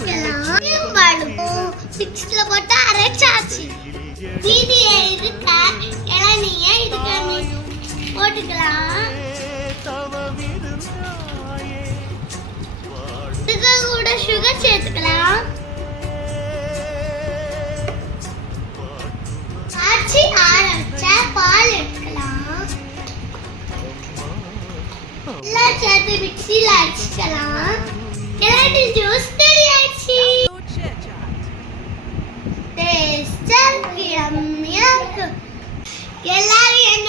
அரைச்சிக்கலாம். பழுப்பும் மிக்ஸில போட்டு அரைச்சாச்சு. மீதி இருக்க இளநீய இதுக்கு போட்டுக்கலாம். இதுக்கு கூட சுகர் சேர்த்துக்கலாம். காய்ச்சி ஆற வச்ச பால் எடுக்கலாம். எல்லாம் சேர்த்து மிக்ஸில அரைச்சிக்கலாம். இளநீ ஜூஸ் ரெடியாச்சு. டேஸ்டா யம்மியா இருக்கு. எல்லாரும் என்ன